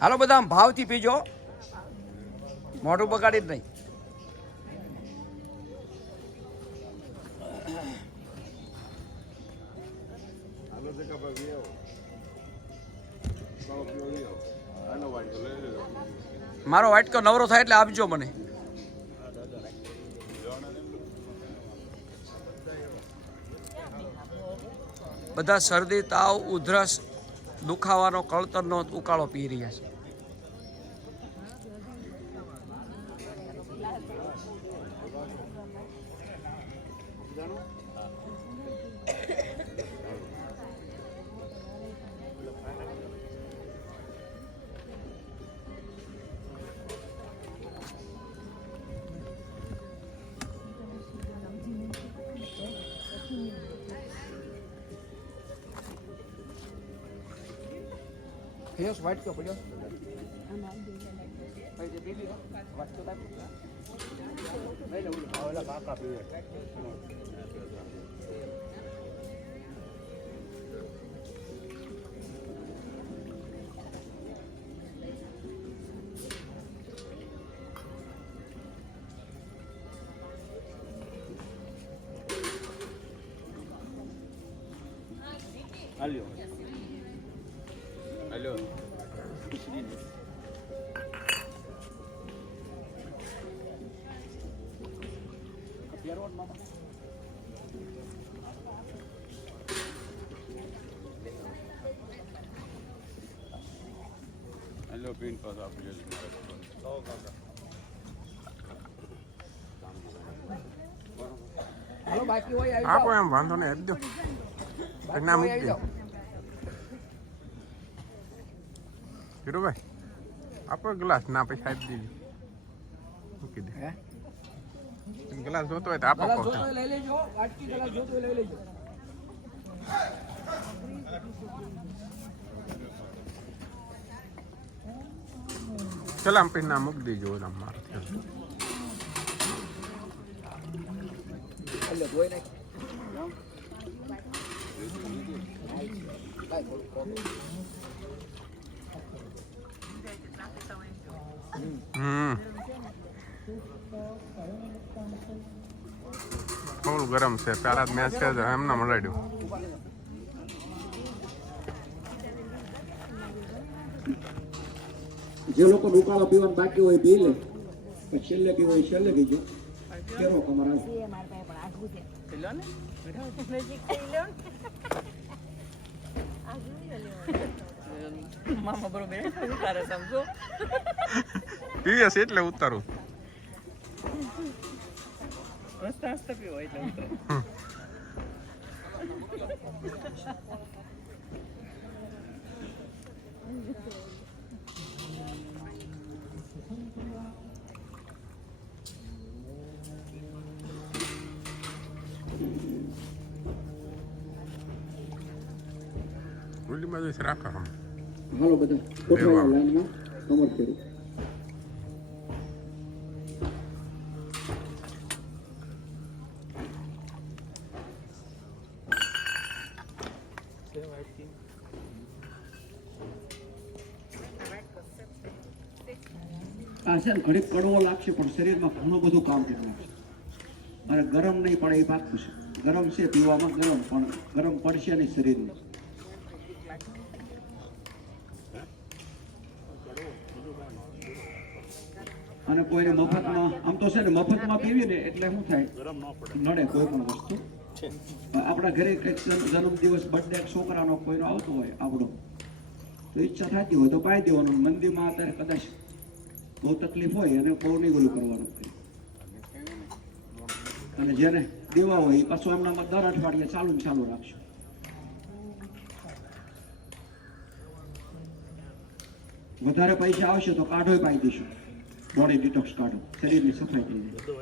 હાલો બધા ભાવથી પીજો. મોઢું બગાડી જ નહીં. મારો વાટકો નવરો થાય એટલે આપજો મને. બધા શરદી, તાવ, ઉધરસ દુખાવાનો કળતરનો ઉકાળો પી રહ્યા છે. યસ વાઇટ કયો પડ્યો હાલ્યો હાલ્યો હાલ્યો પિન હાલો બાકી હોય આવી આપો જાઓ. એમ વાંધો નહીં આપી દો બાકી મૂકી આવી જાઓ. હીરોભાઈ આપો ગ્લાસ ના પૈસા આપી દીધી મૂકી દે? ગ્લાસ જોતો હોય તો આપો જોતો લઈ લેજો વાટકી ગ્લાસ જોતો હોય લઈ લેજો. ચલ આમ પછી ના મૂકી દેજો આમ મારે એટલે ધોઈ નાખ. હમ. થોડું ગરમ છે. તારા મેચ છે એમને મળાડ્યું જે લોકો ઉકાળો પીવાનું બાકી હોય પી લે. કે છેલ્લે પીવો હોય છેલ્લે પીજો કેરો તમારા? મામા બરોબર ઉતારે સમજો પીવે છે એટલે ઉતારું હસતા હસતા પીવો એટલે ઉતરે ઓલી બાજુ છે રાખો આમ હાલો બધા ગોઠવાયા લાઈનમાં કમર ફેરું આ છે ને ઘડીક કડવો લાગશે પણ શરીરમાં ઘણું બધું કામ કરી નાખશે અને ગરમ નહીં પડે એ પાકું છે. ગરમ છે પીવામાં ગરમ પણ ગરમ પડશે નહીં શરીરમાં. અને કોઈને મફતમાં આમ તો છે ને મફતમાં પીવી ને એટલે શું થાય? નડે કોઈ પણ વસ્તુ. આપણા ઘરે કંઈક જન્મ- જન્મદિવસ બર્થડે છોકરાનો કોઈનો આવતો હોય આપણો તો ઈચ્છા થતી હોય તો પાઈ દેવાનું મંદિરમાં અત્યારે કદાચ બહુ તકલીફ હોય અને બહુ નહીં ઓલું કરવાનું. અને જેને દેવા હોય એ પાછું એમનામાં દર અઠવાડિયે ચાલુ ચાલુ રાખશું. વધારે પૈસા આવશે તો કાઢો પાઈ દઈશું. બોડી ડિટોક્સ કાઢો. શરીરની સફાઈ થઈ જાય